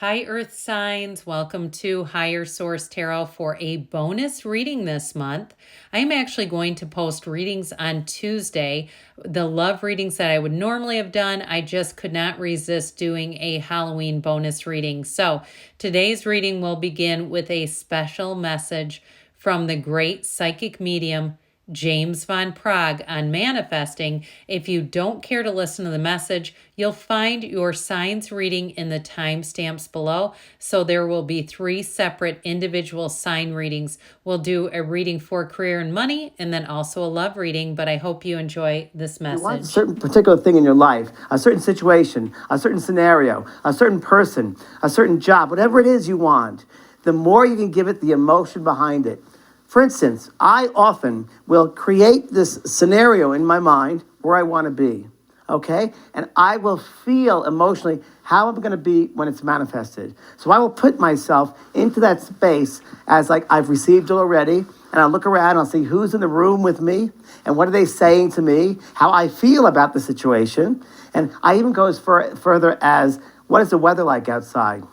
Hi, Earth signs. Welcome to Higher Source Tarot for a bonus reading this month. I'm actually going to post readings on Tuesday. The love readings that I would normally have done, I just could not resist doing a Halloween bonus reading. So today's reading will begin with a special message from the great psychic medium James Van Praagh on manifesting. If you don't care to listen to the message, you'll find your signs reading in the timestamps below. So there will be 3 separate individual sign readings. We'll do a reading for career and money and then also a love reading, but I hope you enjoy this message. You want a certain particular thing in your life, a certain situation, a certain scenario, a certain person, a certain job, whatever it is you want, the more you can give it the emotion behind it. For instance, I often will create this scenario in my mind where I want to be, okay? And I will feel emotionally how I'm going to be when it's manifested. So I will put myself into that space as like I've received it already, and I'll look around and I'll see who's in the room with me, and what are they saying to me, how I feel about the situation. And I even go as further as, what is the weather like outside?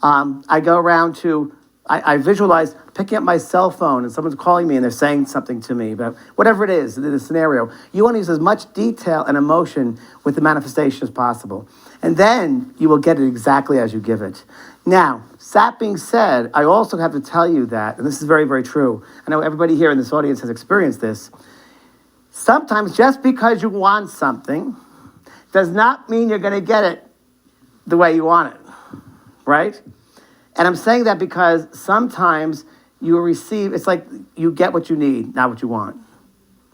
I go around to, I visualize picking up my cell phone and someone's calling me and they're saying something to me about whatever it is, the scenario. You want to use as much detail and emotion with the manifestation as possible. And then you will get it exactly as you give it. Now, that being said, I also have to tell you that, and this is very, very true. I know everybody here in this audience has experienced this. Sometimes just because you want something does not mean you're going to get it the way you want it, right? And I'm saying that because sometimes you receive, it's like you get what you need, not what you want,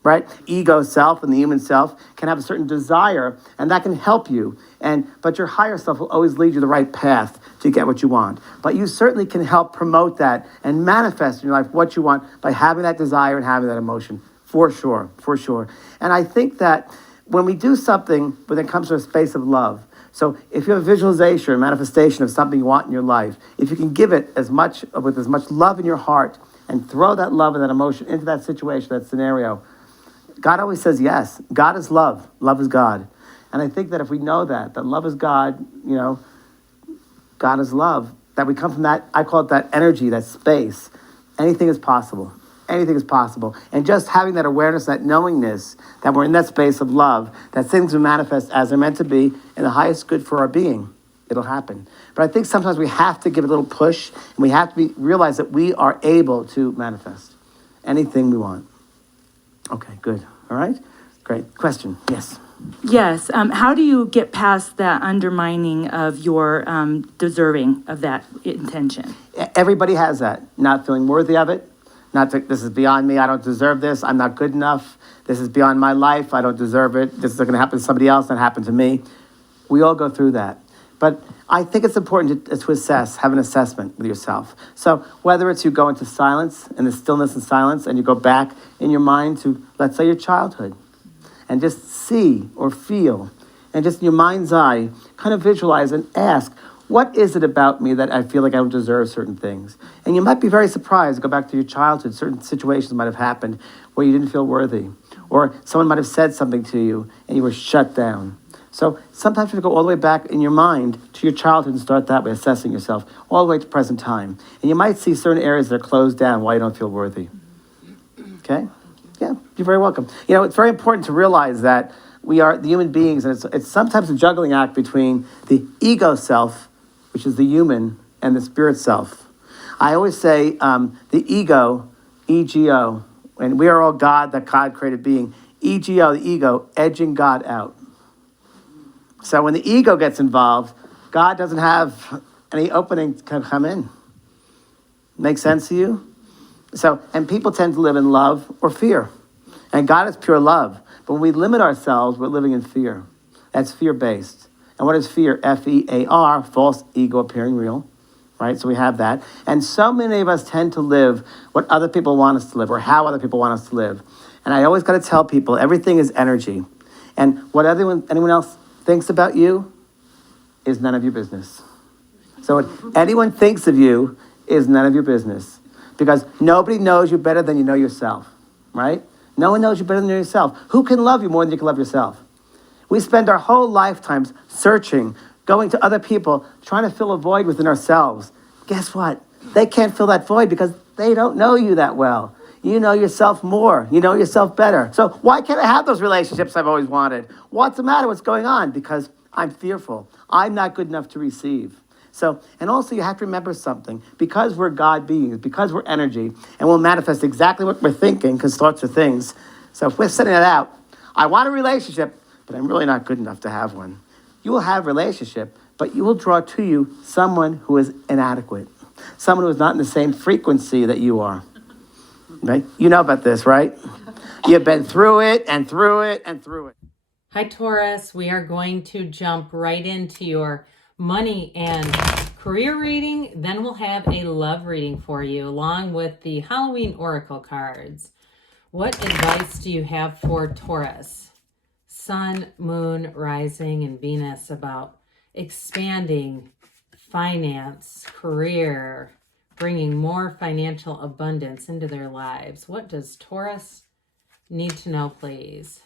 right? Ego self and the human self can have a certain desire, and that can help you. But your higher self will always lead you the right path to get what you want. But you certainly can help promote that and manifest in your life what you want by having that desire and having that emotion, for sure, for sure. And I think that when we do something when it comes to a space of love, so if you have a visualization or manifestation of something you want in your life, if you can give it with as much love in your heart and throw that love and that emotion into that situation, that scenario, God always says yes. God is love. Love is God. And I think that if we know that love is God, God is love, that we come from that, I call it that energy, that space, anything is possible. Anything is possible. And just having that awareness, that knowingness that we're in that space of love, that things will manifest as they're meant to be in the highest good for our being, it'll happen. But I think sometimes we have to give it a little push, and we have to realize that we are able to manifest anything we want. Okay, good. All right? Great. Question. Yes. Yes. How do you get past that undermining of your deserving of that intention? Everybody has that. Not feeling worthy of it. This is beyond me, I don't deserve this, I'm not good enough, this is beyond my life, I don't deserve it, this is going to happen to somebody else, not happen to me. We all go through that. But I think it's important to assess, have an assessment with yourself. So whether it's you go into silence, and the stillness and silence, and you go back in your mind to, let's say, your childhood, and just see or feel, and just in your mind's eye, kind of visualize and ask, what is it about me that I feel like I don't deserve certain things? And you might be very surprised, go back to your childhood, certain situations might have happened where you didn't feel worthy, or someone might have said something to you and you were shut down. So sometimes you have to go all the way back in your mind to your childhood and start that way, assessing yourself, all the way to present time. And you might see certain areas that are closed down why you don't feel worthy. Okay? Yeah, you're very welcome. It's very important to realize that we are the human beings, and it's sometimes a juggling act between the ego self, which is the human, and the spirit self. I always say the ego, ego, and we are all God, that God created being. Ego, the ego, edging God out. So when the ego gets involved, God doesn't have any opening to come in. Make sense to you? So, and people tend to live in love or fear. And God is pure love. But when we limit ourselves, we're living in fear. That's fear-based. And what is fear? F-E-A-R, false ego appearing real, right? So we have that. And so many of us tend to live what other people want us to live, or how other people want us to live. And I always got to tell people, everything is energy. And what anyone else thinks about you is none of your business. So what anyone thinks of you is none of your business. Because nobody knows you better than you know yourself, right? No one knows you better than yourself. Who can love you more than you can love yourself? We spend our whole lifetimes searching going to other people, trying to fill a void within ourselves. Guess what? They can't fill that void because they don't know you that well. You know yourself more. You know yourself better. So why can't I have those relationships I've always wanted? What's the matter? What's going on? Because I'm fearful. I'm not good enough to receive. So, and also you have to remember something. Because we're God beings, because we're energy, and we'll manifest exactly what we're thinking, because thoughts are things. So if we're setting it out, I want a relationship, but I'm really not good enough to have one. You will have a relationship, but you will draw to you someone who is inadequate. Someone who is not in the same frequency that you are. Right? You know about this, right? You've been through it and through it and through it. Hi, Taurus. We are going to jump right into your money and career reading. Then we'll have a love reading for you, along with the Halloween Oracle cards. What advice do you have for Taurus? Sun, Moon, Rising, and Venus about expanding finance, career, bringing more financial abundance into their lives. What does Taurus need to know, please?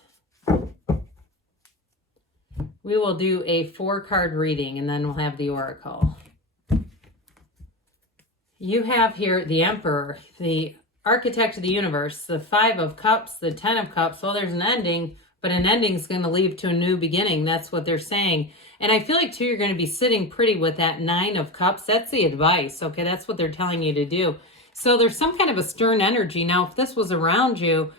We will do a 4-card reading, and then we'll have the Oracle. You have here the Emperor, the architect of the universe, the 5 of Cups, the 10 of Cups. Well, there's an ending, but an ending is going to lead to a new beginning. That's what they're saying. And I feel like, too, you're going to be sitting pretty with that 9 of Cups. That's the advice, okay? That's what they're telling you to do. So there's some kind of a stern energy. Now, if this was around you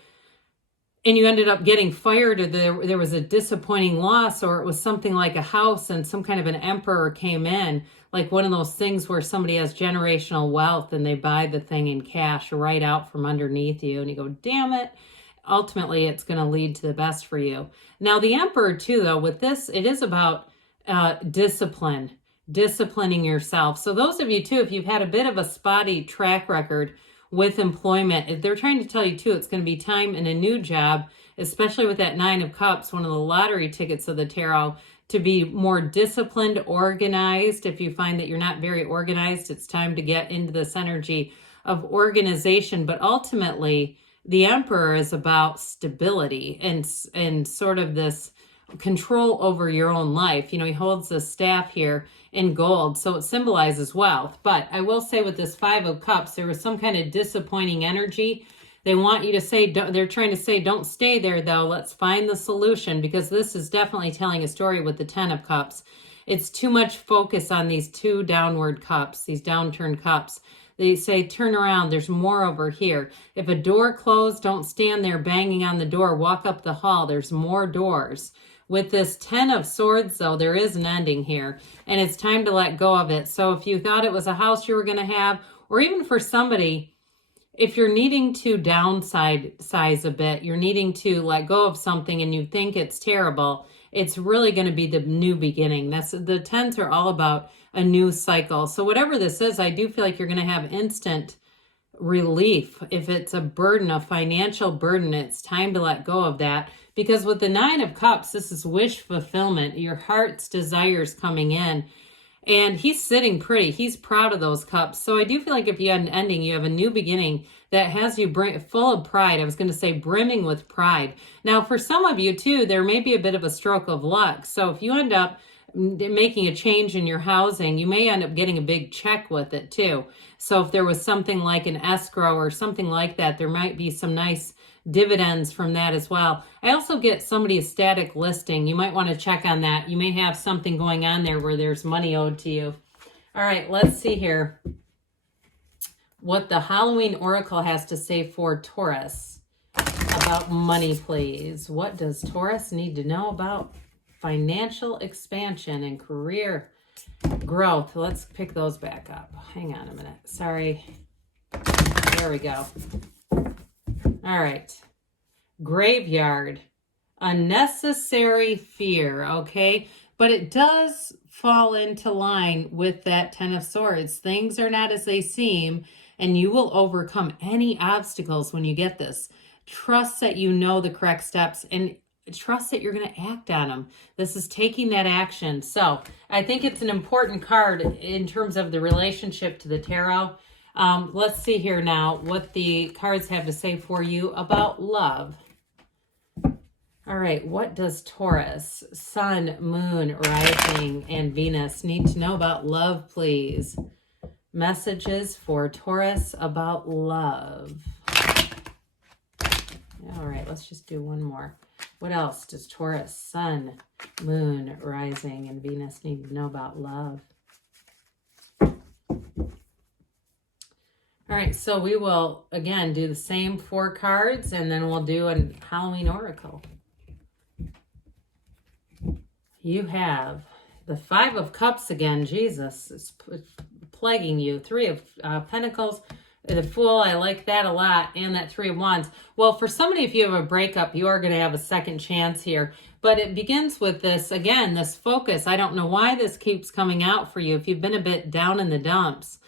and you ended up getting fired, or there was a disappointing loss, or it was something like a house and some kind of an emperor came in, like one of those things where somebody has generational wealth and they buy the thing in cash right out from underneath you, and you go, damn it. Ultimately, it's going to lead to the best for you. Now, the Emperor, too, though, with this, it is about disciplining yourself. So those of you, too, if you've had a bit of a spotty track record with employment, if they're trying to tell you, too, it's going to be time in a new job, especially with that 9 of Cups, one of the lottery tickets of the tarot, to be more disciplined, organized. If you find that you're not very organized, it's time to get into this energy of organization. But ultimately, the Emperor is about stability and sort of this control over your own life. You know, he holds the staff here in gold, so it symbolizes wealth. But I will say with this 5 of Cups, there was some kind of disappointing energy. They want you to say, they're trying to say, don't stay there, though. Let's find the solution, because this is definitely telling a story with the 10 of Cups. It's too much focus on these 2 downward cups, these downturned cups. They say, turn around, there's more over here. If a door closed, don't stand there banging on the door. Walk up the hall, there's more doors. With this 10 of Swords, though, there is an ending here, and it's time to let go of it. So if you thought it was a house you were going to have, or even for somebody, if you're needing to downsize a bit, you're needing to let go of something and you think it's terrible, it's really going to be the new beginning. The 10s are all about a new cycle. So whatever this is, I do feel like you're going to have instant relief. If it's a burden, a financial burden, it's time to let go of that. Because with the 9 of Cups, this is wish fulfillment, your heart's desires coming in. And he's sitting pretty. He's proud of those cups. So I do feel like if you had an ending, you have a new beginning that has you full of pride. I was going to say brimming with pride. Now, for some of you, too, there may be a bit of a stroke of luck. So if you end up making a change in your housing, you may end up getting a big check with it, too. So if there was something like an escrow or something like that, there might be some nice dividends from that as well. I also get somebody a static listing. You might want to check on that. You may have something going on there where there's money owed to you. All right, let's see here what the Halloween Oracle has to say for Taurus about money, please. What does Taurus need to know about financial expansion and career growth? Let's pick those back up. Hang on a minute. Sorry. There we go. All right. Graveyard. Unnecessary fear, okay? But it does fall into line with that 10 of Swords. Things are not as they seem, and you will overcome any obstacles when you get this. Trust that you know the correct steps, and trust that you're going to act on them. This is taking that action. So I think it's an important card in terms of the relationship to the tarot. Let's see here now what the cards have to say for you about love. All right, what does Taurus, Sun, Moon, Rising, and Venus need to know about love, please? Messages for Taurus about love. All right, let's just do one more. What else does Taurus, Sun, Moon, Rising, and Venus need to know about love? All right, so we will, again, do the same 4 cards, and then we'll do a Halloween Oracle. You have the 5 of Cups again. Jesus, it's plaguing you. 3 of Pentacles, the Fool, I like that a lot, and that 3 of Wands. Well, for somebody, if you have a breakup, you are going to have a second chance here. But it begins with this, again, this focus. I don't know why this keeps coming out for you. If you've been a bit down in the dumps,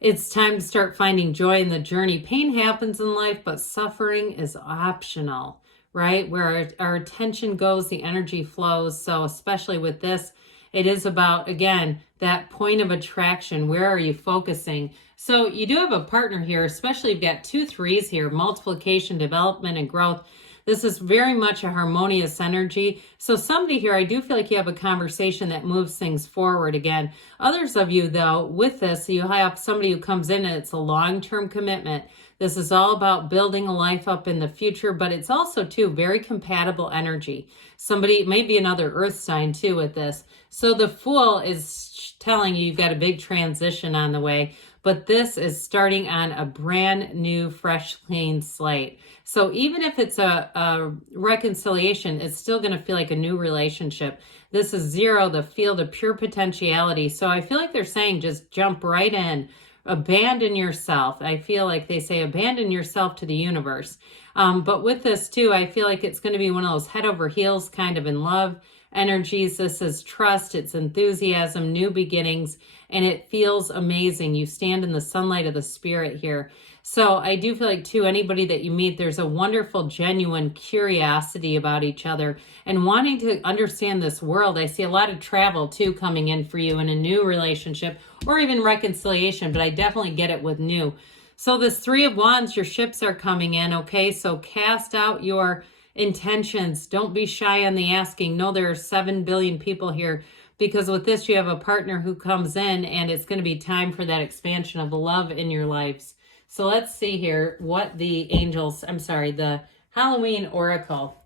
it's time to start finding joy in the journey. Pain happens in life, but suffering is optional, right? Where our attention goes, the energy flows. So especially with this, it is about, again, that point of attraction. Where are you focusing? So you do have a partner here, especially you've got 2 3s here, multiplication, development, and growth. This is very much a harmonious energy. So somebody here, I do feel like you have a conversation that moves things forward again. Others of you, though, with this, you have somebody who comes in and it's a long-term commitment. This is all about building a life up in the future, but it's also, too, very compatible energy. Somebody, maybe another earth sign, too, with this. So the Fool is telling you you've got a big transition on the way, but this is starting on a brand new, fresh, clean slate. So even if it's a reconciliation, it's still going to feel like a new relationship. This is 0, the field of pure potentiality. So I feel like they're saying just jump right in. Abandon yourself. I feel like they say abandon yourself to the universe. But with this too, I feel like it's going to be one of those head over heels kind of in love energies. This is trust, it's enthusiasm, new beginnings, and it feels amazing. You stand in the sunlight of the spirit here. So I do feel like too, anybody that you meet, there's a wonderful, genuine curiosity about each other and wanting to understand this world. I see a lot of travel too coming in for you in a new relationship or even reconciliation, but I definitely get it with new. So this 3 of Wands, your ships are coming in, okay? So cast out your intentions. Don't be shy on the asking. No, there are 7 billion people here, because with this, you have a partner who comes in and it's going to be time for that expansion of the love in your lives. So let's see here what the the Halloween Oracle,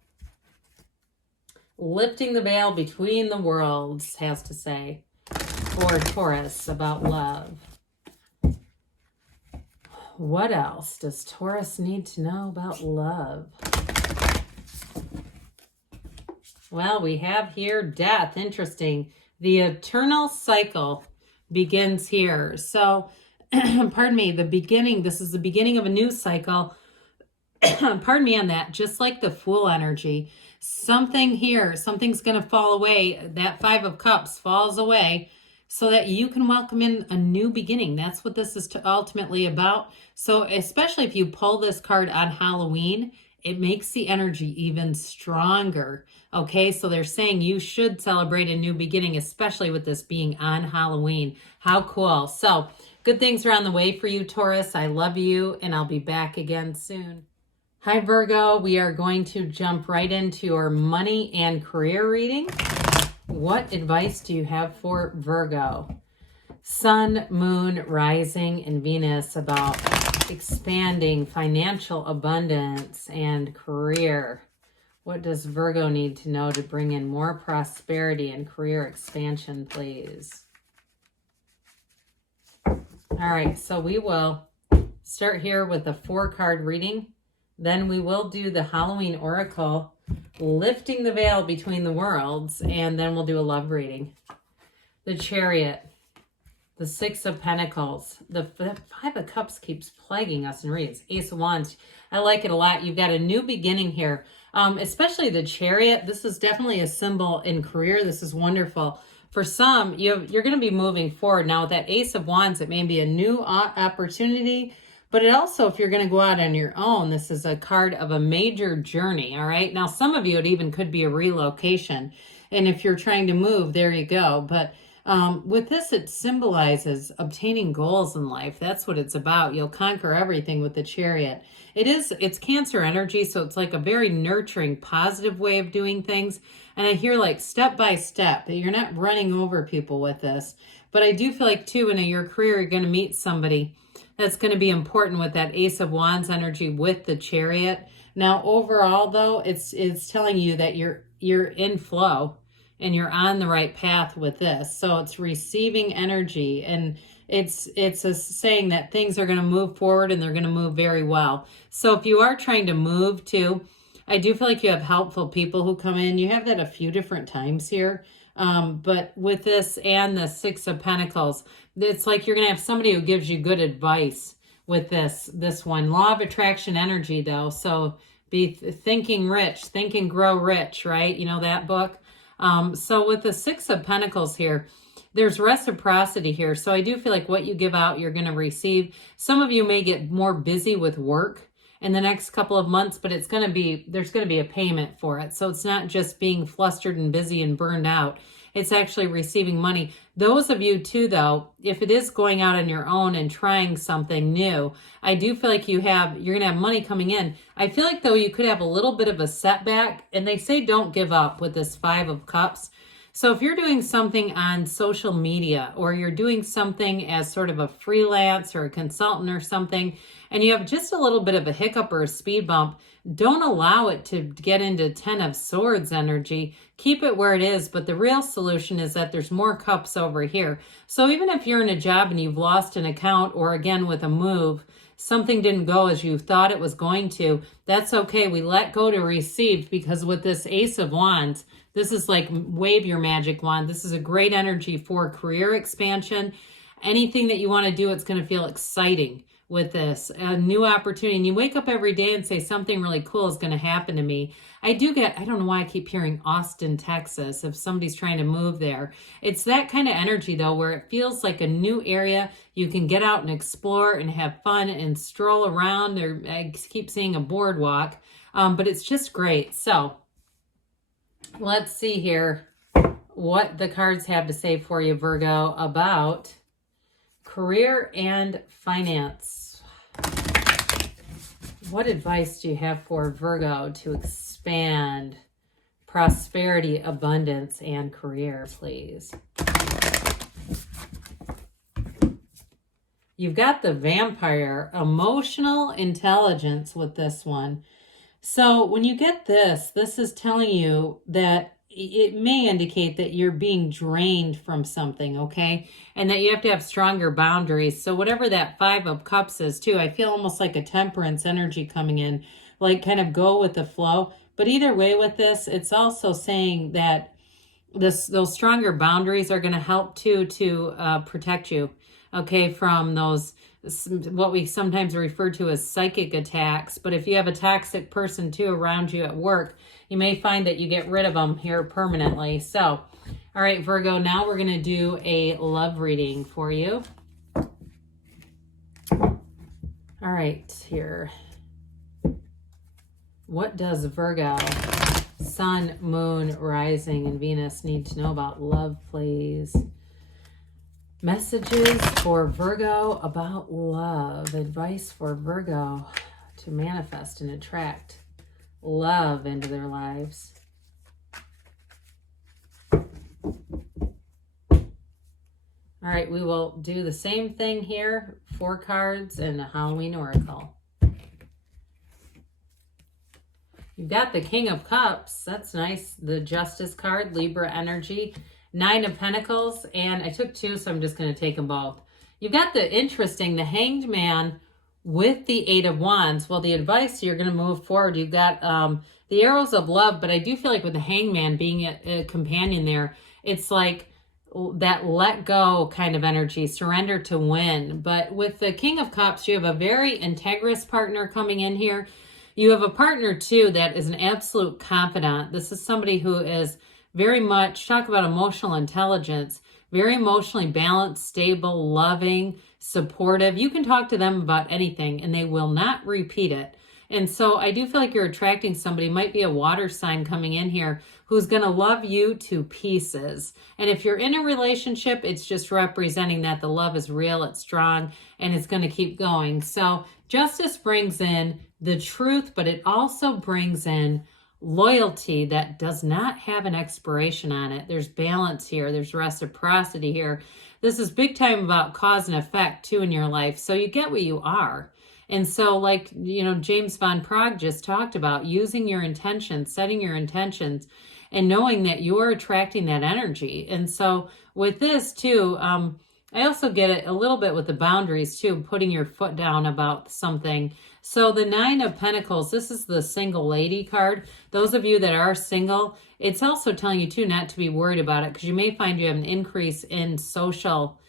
lifting the veil between the worlds, has to say for Taurus about love. What else does Taurus need to know about love? Well, we have here death. Interesting. The eternal cycle begins here. So, pardon me, this is the beginning of a new cycle. Pardon me on that. Just like the Fool energy, something's going to fall away. That 5 of Cups falls away so that you can welcome in a new beginning. That's what this is ultimately about. So especially if you pull this card on Halloween, it makes the energy even stronger. Okay, so they're saying you should celebrate a new beginning, especially with this being on Halloween. How cool. So good things are on the way for you, Taurus. I love you, and I'll be back again soon. Hi, Virgo. We are going to jump right into your money and career reading. What advice do you have for Virgo? Sun, Moon, Rising, and Venus about expanding financial abundance and career. What does Virgo need to know to bring in more prosperity and career expansion, please? All right, so we will start here with a 4-card reading. Then we will do the Halloween Oracle, lifting the veil between the worlds, and then we'll do a love reading. The Chariot, the 6 of Pentacles, the 5 of Cups keeps plaguing us in reads. Ace of Wands, I like it a lot. You've got a new beginning here, especially the Chariot. This is definitely a symbol in career. This is wonderful. For some, you're going to be moving forward. Now with that Ace of Wands, it may be a new opportunity, but it also, if you're going to go out on your own, this is a card of a major journey, all right? Now, some of you, it even could be a relocation. And if you're trying to move, there you go. But With this, it symbolizes obtaining goals in life. That's what it's about. You'll conquer everything with the Chariot. It's Cancer energy, so it's like a very nurturing, positive way of doing things. And I hear like step by step. You're not running over people with this. But I do feel like too, in your career, you're going to meet somebody that's going to be important with that Ace of Wands energy with the Chariot. Now, overall, though, it's telling you that you're in flow and you're on the right path with this. So it's receiving energy, and it's saying that things are going to move forward and they're going to move very well. So if you are trying to move too, I do feel like you have helpful people who come in. You have that a few different times here. But with this and the Six of Pentacles, it's like you're going to have somebody who gives you good advice with this one. Law of attraction energy, though. So be thinking rich, think and grow rich, right? You know that book? So with the Six of Pentacles here, there's reciprocity here. So I do feel like what you give out, you're going to receive. Some of you may get more busy with work in the next couple of months, but there's going to be a payment for it. So it's not just being flustered and busy and burned out. It's actually receiving money. Those of you too, though, if it is going out on your own and trying something new, I do feel like you're going to have money coming in. I feel like, though, you could have a little bit of a setback, and they say don't give up with this Five of Cups. So if you're doing something on social media, or you're doing something as sort of a freelance or a consultant or something, and you have just a little bit of a hiccup or a speed bump, don't allow it to get into Ten of Swords energy. Keep it where it is, but the real solution is that there's more cups over here. So even if you're in a job and you've lost an account, or again with a move, something didn't go as you thought it was going to, that's okay. We let go to receive, because with this Ace of Wands, this is like wave your magic wand. This is a great energy for career expansion. Anything that you want to do, it's going to feel exciting with this. A new opportunity. And you wake up every day and say something really cool is going to happen to me. I don't know why I keep hearing Austin, Texas, if somebody's trying to move there. It's that kind of energy, though, where it feels like a new area. You can get out and explore and have fun and stroll around. I keep seeing a boardwalk, but it's just great. So let's see here what the cards have to say for you, Virgo, about career and finance. What advice do you have for Virgo to expand prosperity, abundance, and career, please? You've got the Vampire, emotional intelligence with this one. So when you get this is telling you that it may indicate that you're being drained from something, okay? And that you have to have stronger boundaries. So whatever that Five of Cups is too, I feel almost like a temperance energy coming in, like kind of go with the flow. But either way with this, it's also saying that those stronger boundaries are going to help too to protect you, okay, from those what we sometimes refer to as psychic attacks. But if you have a toxic person too around you at work, you may find that you get rid of them here permanently. So, all right, Virgo, now we're going to do a love reading for you. All right, here. What does Virgo, Sun, Moon, Rising, and Venus need to know about love, please? Messages for Virgo about love. Advice for Virgo to manifest and attract love into their lives. All right, we will do the same thing here. 4 cards and a Halloween oracle. You've got the King of Cups. That's nice. The Justice card, Libra energy. 9 of Pentacles, and I took 2, so I'm just going to take them both. You've got the Hanged Man with the 8 of Wands. Well, the advice, you're going to move forward. You've got the Arrows of Love, but I do feel like with the Hangman being a companion there, it's like that let go kind of energy, surrender to win. But with the King of Cups, you have a very integrous partner coming in here. You have a partner, too, that is an absolute confidant. This is somebody who is very much, talk about emotional intelligence, very emotionally balanced, stable, loving, supportive. You can talk to them about anything and they will not repeat it. And so I do feel like you're attracting somebody, might be a water sign coming in here, who's going to love you to pieces. And if you're in a relationship, it's just representing that the love is real, it's strong, and it's going to keep going. So justice brings in the truth, but it also brings in loyalty that does not have an expiration on it. There's balance here. There's reciprocity here. This is big time about cause and effect too in your life. So you get what you are. And so, like, James Van Praagh just talked about, using your intentions, setting your intentions, and knowing that you're attracting that energy. And so with this too, I also get it a little bit with the boundaries too, putting your foot down about something. So the Nine of Pentacles, this is the single lady card. Those of you that are single, it's also telling you too not to be worried about it, because you may find you have an increase in social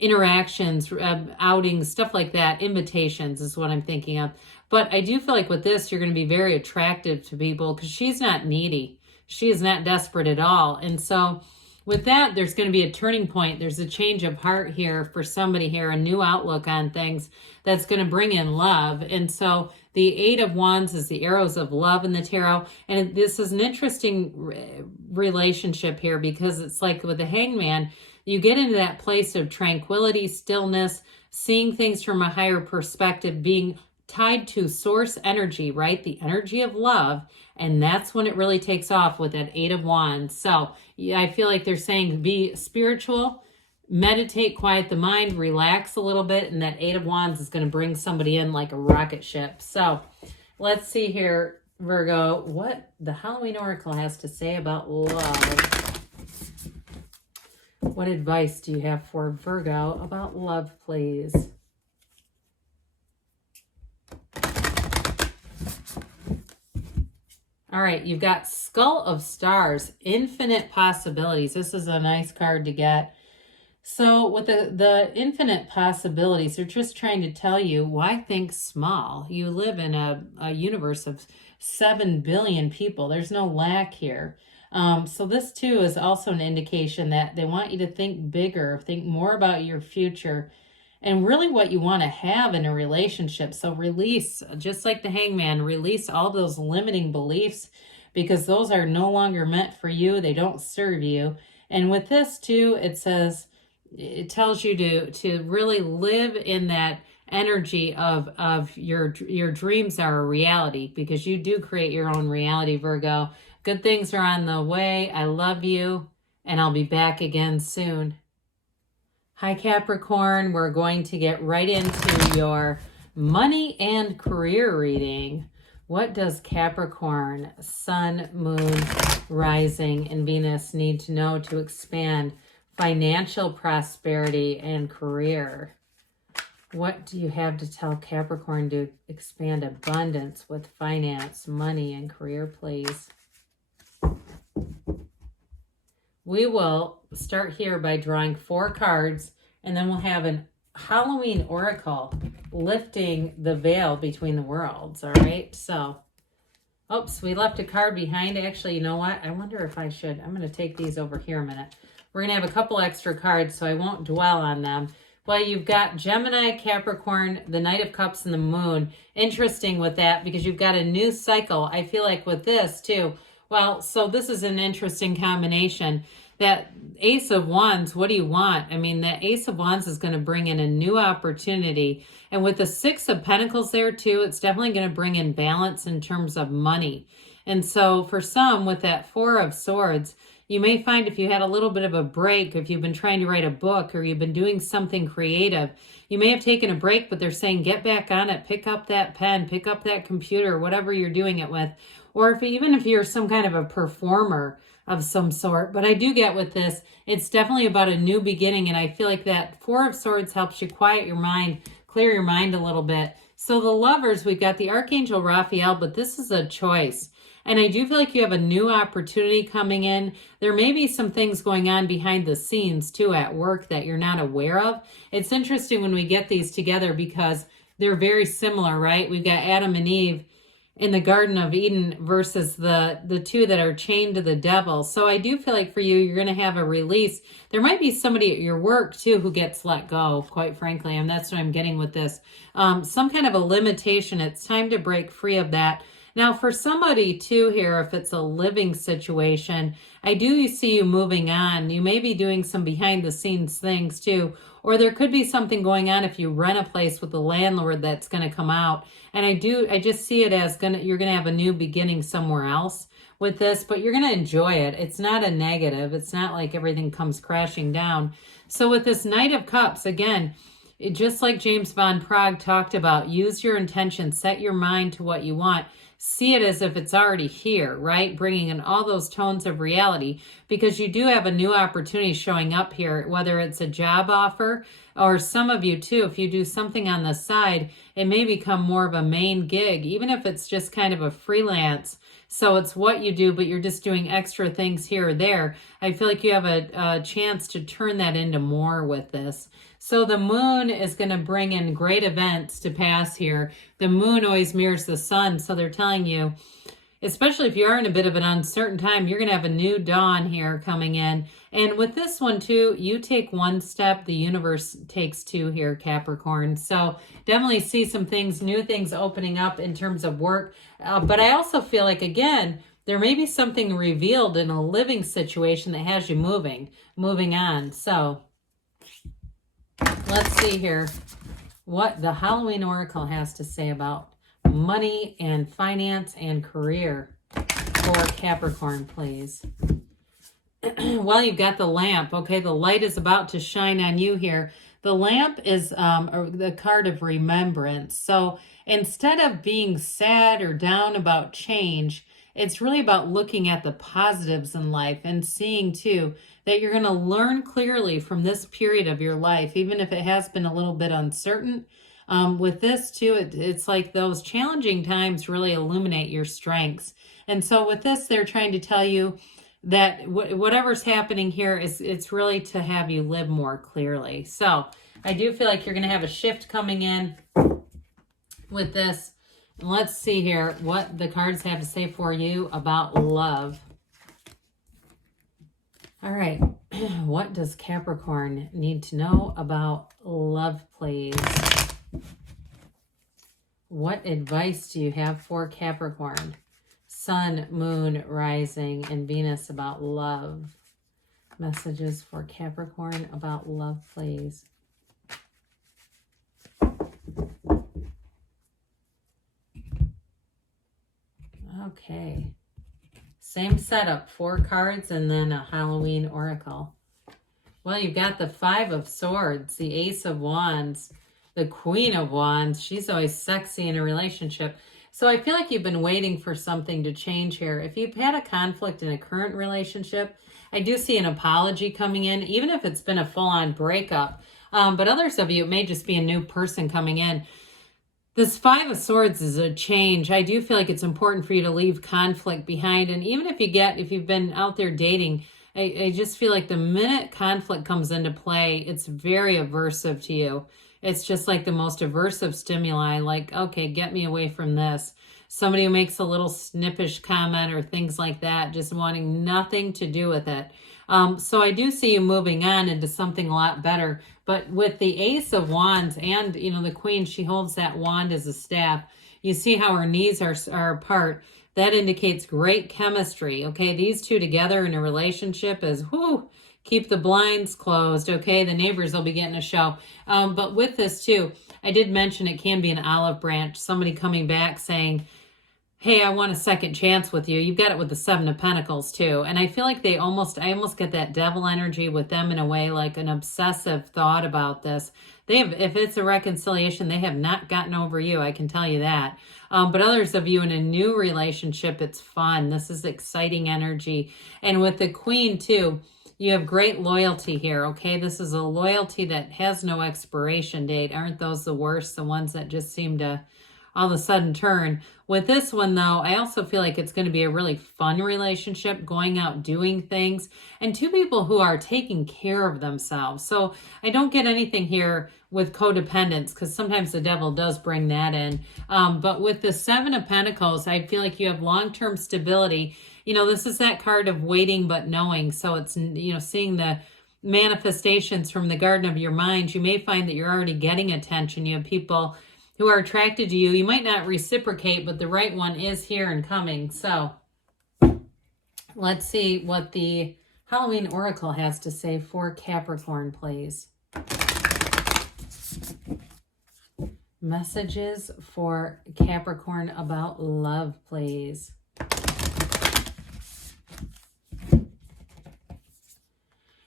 interactions, outings, stuff like that. Invitations is what I'm thinking of. But I do feel like with this, you're going to be very attractive to people, because she's not needy. She is not desperate at all. And so with that, there's going to be a turning point. There's a change of heart here for somebody here, a new outlook on things that's going to bring in love. And so the Eight of Wands is the arrows of love in the tarot. And this is an interesting relationship here, because it's like with the Hangman, you get into that place of tranquility, stillness, seeing things from a higher perspective, being tied to source energy, right? The energy of love. And that's when it really takes off with that Eight of Wands. So yeah, I feel like they're saying be spiritual, meditate, quiet the mind, relax a little bit. And that Eight of Wands is going to bring somebody in like a rocket ship. So let's see here, Virgo, what the Halloween Oracle has to say about love. What advice do you have for Virgo about love, please? All right, you've got Skull of Stars, infinite possibilities. This is a nice card to get. So with the infinite possibilities, they're just trying to tell you, why think small? You live in a universe of 7 billion people. There's no lack here. So this too is also an indication that they want you to think bigger, think more about your future, and really what you want to have in a relationship. So release, just like the Hangman, release all those limiting beliefs, because those are no longer meant for you. They don't serve you. And with this too, it says, it tells you to really live in that energy of your dreams are a reality, because you do create your own reality, Virgo. Good things are on the way. I love you, and I'll be back again soon. Hi, Capricorn. We're going to get right into your money and career reading. What does Capricorn, Sun, Moon, Rising, and Venus need to know to expand financial prosperity and career? What do you have to tell Capricorn to expand abundance with finance, money, and career, please? We will start here by drawing 4 cards, and then we'll have an Halloween oracle lifting the veil between the worlds, all right? So, oops, we left a card behind. Actually, you know what? I wonder if I should. I'm going to take these over here a minute. We're going to have a couple extra cards, so I won't dwell on them. Well, you've got Gemini, Capricorn, the Knight of Cups, and the Moon. Interesting with that, because you've got a new cycle. I feel like with this, too. Well, so this is an interesting combination. That Ace of Wands, what do you want? I mean, that Ace of Wands is going to bring in a new opportunity. And with the Six of Pentacles there too, it's definitely going to bring in balance in terms of money. And so for some, with that Four of Swords, you may find if you had a little bit of a break, if you've been trying to write a book or you've been doing something creative, you may have taken a break, but they're saying get back on it, pick up that pen, pick up that computer, whatever you're doing it with. Or even if you're some kind of a performer of some sort. But I do get with this, it's definitely about a new beginning. And I feel like that Four of Swords helps you quiet your mind, clear your mind a little bit. So the Lovers, we've got the Archangel Raphael, but this is a choice. And I do feel like you have a new opportunity coming in. There may be some things going on behind the scenes too at work that you're not aware of. It's interesting when we get these together because they're very similar, right? We've got Adam and Eve in the Garden of Eden versus the two that are chained to the devil. So I do feel like for you, you're going to have a release. There might be somebody at your work too who gets let go, quite frankly, and that's what I'm getting with this. Some kind of a limitation. It's time to break free of that. Now, for somebody too here, if it's a living situation, I do see you moving on. You may be doing some behind the scenes things too, or there could be something going on if you rent a place with the landlord that's going to come out. And I just see it as you're going to have a new beginning somewhere else with this, but you're going to enjoy it. It's not a negative. It's not like everything comes crashing down. So with this Knight of Cups, again, just like James Van Praagh talked about, use your intention, set your mind to what you want. See it as if it's already here, right? Bringing in all those tones of reality, because you do have a new opportunity showing up here, whether it's a job offer or some of you too, if you do something on the side, it may become more of a main gig, even if it's just kind of a freelance. So it's what you do, but you're just doing extra things here or there. I feel like you have a chance to turn that into more with this. So the moon is going to bring in great events to pass here. The moon always mirrors the sun. So they're telling you, especially if you are in a bit of an uncertain time, you're going to have a new dawn here coming in. And with this one too, you take one step, the universe takes two here, Capricorn. So definitely see some things, new things opening up in terms of work. But I also feel like, again, there may be something revealed in a living situation that has you moving on. So let's see here what the Halloween Oracle has to say about money and finance and career for Capricorn, please. Well, you've got the lamp. Okay, the light is about to shine on you here. The lamp is the card of remembrance. So instead of being sad or down about change, it's really about looking at the positives in life and seeing too that you're going to learn clearly from this period of your life, even if it has been a little bit uncertain. With this too, it's like those challenging times really illuminate your strengths. And so with this, they're trying to tell you that whatever's happening here it's really to have you live more clearly. So I do feel like you're going to have a shift coming in with this. And let's see here what the cards have to say for you about love. All right. What does Capricorn need to know about love, please? What advice do you have for Capricorn? Sun, moon, rising, and Venus about love. Messages for Capricorn about love, please. Okay. Same setup, 4 cards and then a Halloween Oracle. Well, you've got the 5 of Swords, the Ace of Wands, the Queen of Wands. She's always sexy in a relationship. So I feel like you've been waiting for something to change here. If you've had a conflict in a current relationship, I do see an apology coming in, even if it's been a full-on breakup. But others of you, it may just be a new person coming in. This 5 of Swords is a change. I do feel like it's important for you to leave conflict behind. And even if you've been out there dating, I just feel like the minute conflict comes into play, it's very aversive to you. It's just like the most aversive stimuli, like, okay, get me away from this. Somebody who makes a little snippish comment or things like that, just wanting nothing to do with it. So I do see you moving on into something a lot better. But with the Ace of Wands and, the Queen, she holds that wand as a staff. You see how her knees are apart. That indicates great chemistry, okay? These two together in a relationship is, keep the blinds closed, okay? The neighbors will be getting a show. But with this too, I did mention it can be an olive branch, somebody coming back saying, hey, I want a second chance with you. You've got it with the 7 of Pentacles too. And I feel like I almost get that devil energy with them in a way, like an obsessive thought about this. If it's a reconciliation, they have not gotten over you. I can tell you that. But others of you in a new relationship, it's fun. This is exciting energy. And with the Queen too, you have great loyalty here, okay? This is a loyalty that has no expiration date. Aren't those the worst? The ones that just seem to all of a sudden turn. With this one, though, I also feel like it's going to be a really fun relationship, going out, doing things, and two people who are taking care of themselves. So I don't get anything here with codependence, because sometimes the devil does bring that in. But with the Seven of Pentacles, I feel like you have long-term stability. This is that card of waiting but knowing. So it's, seeing the manifestations from the garden of your mind. You may find that you're already getting attention. You have people who are attracted to you. You might not reciprocate, but the right one is here and coming. So let's see what the Halloween Oracle has to say for Capricorn, please. Messages for Capricorn about love, please.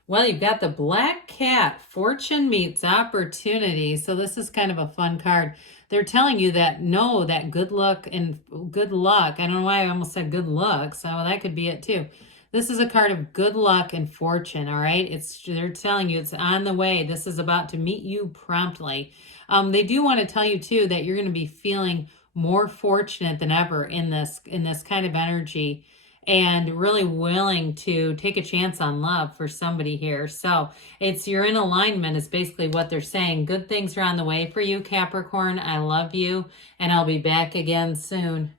Well, you've got the Black Cat. Fortune meets opportunity. So this is kind of a fun card. They're telling you that, no, that good luck and good luck. I don't know why I almost said good luck. So that could be it too. This is a card of good luck and fortune, all right? They're telling you it's on the way. This is about to meet you promptly. They do want to tell you too that you're going to be feeling more fortunate than ever in this kind of energy, and really willing to take a chance on love for somebody here. So you're in alignment is basically what they're saying. Good things are on the way for you, Capricorn. I love you, and I'll be back again soon.